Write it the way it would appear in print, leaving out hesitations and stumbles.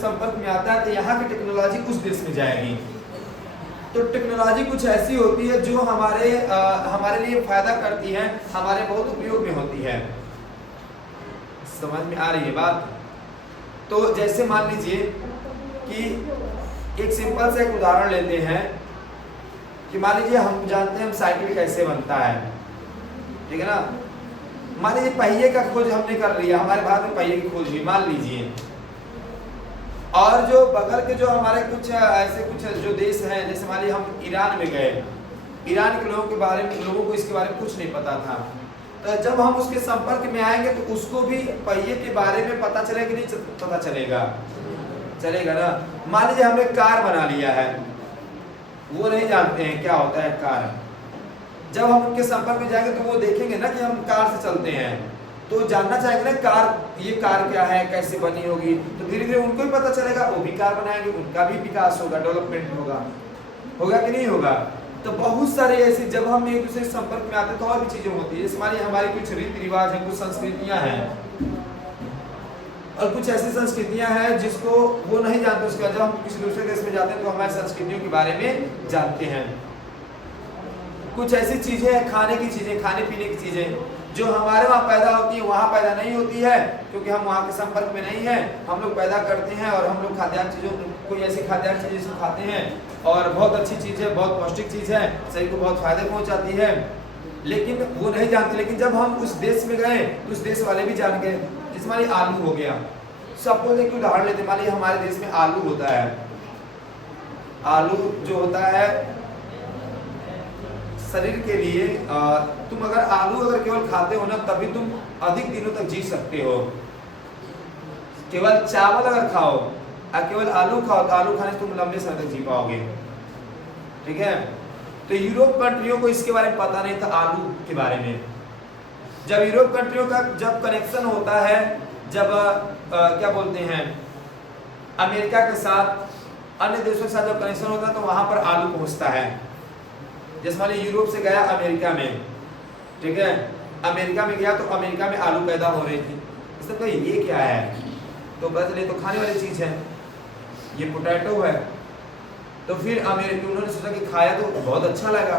संपर्क में आता है तो यहाँ की टेक्नोलॉजी उस देश में जाएगी। तो टेक्नोलॉजी कुछ ऐसी होती है जो हमारे लिए फायदा करती है, हमारे बहुत उपयोग में होती है। समझ में आ रही है बात? तो जैसे मान लीजिए कि एक सिंपल सा एक उदाहरण लेते हैं कि मान लीजिए हम जानते हैं हम साइकिल कैसे बनता है, ठीक है ना। मान लीजिए पहिए का खोज हमने कर लिया, हमारे भारत में पहिए की खोज हुई मान लीजिए, और जो बगल के जो हमारे कुछ ऐसे कुछ जो देश हैं, जैसे मान लीजिए हम ईरान में गए, ईरान के लोगों को इसके बारे में कुछ नहीं पता था, तो जब हम उसके संपर्क में आएंगे तो उसको भी पहिए के बारे में पता चलेगा कि नहीं पता चलेगा? चलेगा ना। मान लीजिए हमने कार बना लिया है, वो नहीं जानते हैं क्या होता है कार। जब हम उनके संपर्क में जाएंगे तो वो देखेंगे ना कि हम कार से चलते हैं, तो जानना चाहेंगे ना कार, ये कार क्या है, कैसे बनी होगी, तो धीरे धीरे उनको भी पता चलेगा, वो भी कार बनाएंगे, उनका भी विकास होगा, डेवलपमेंट होगा कि नहीं होगा। तो बहुत सारे ऐसे जब हम एक दूसरे के संपर्क में आते हैं तो और भी चीजें होती है। जैसे मान लीजिए हमारी कुछ रीति रिवाज है, कुछ संस्कृतियां हैं, और कुछ ऐसी संस्कृतियां हैं जिसको वो नहीं जानते, उसके बाद जब हम किसी दूसरे देश में जाते हैं तो हमारी संस्कृतियों के बारे में जानते हैं। कुछ ऐसी चीजें हैं, खाने की चीजें, खाने पीने की चीजें जो हमारे वहाँ पैदा होती है वहाँ पैदा नहीं होती है, क्योंकि हम वहाँ के संपर्क में नहीं है। हम लोग पैदा करते हैं और हम लोग खाद्यान्न चीजों, कोई ऐसी खाद्यान्न चीजें जिसको खाते हैं और बहुत अच्छी चीज है, बहुत पौष्टिक चीज है, शरीर को बहुत फायदे पहुँचाती है, लेकिन वो नहीं जानते। लेकिन जब हम उस देश में गए तो उस देश वाले भी जान गए। जैसे मान लीजिए आलू हो गया, सपोज एक उदाहरण लेते, मान लीजिए हमारे देश में आलू होता है। आलू जो होता है शरीर के लिए, तुम अगर आलू अगर केवल खाते हो ना तभी तुम अधिक दिनों तक जी सकते हो। केवल चावल अगर खाओ और केवल आलू खाओ तो आलू खाने से तुम लंबे समय तक जी पाओगे, ठीक है। तो यूरोप कंट्रियों को इसके बारे में पता नहीं था, आलू के बारे में। जब यूरोप कंट्रियों का जब कनेक्शन होता है, जब क्या बोलते हैं, अमेरिका के साथ अन्य देशों के साथ जब कनेक्शन होता है तो वहां पर आलू पहुंचता है। जैसे मान लीजिए यूरोप से गया अमेरिका में, ठीक है, अमेरिका में गया तो अमेरिका में आलू पैदा हो रही थी। इससे तो ये क्या है, तो बस ये तो खाने वाली चीज है, ये पोटैटो है। तो फिर अमेरिका उन्होंने सोचा कि खाया तो बहुत अच्छा लगा,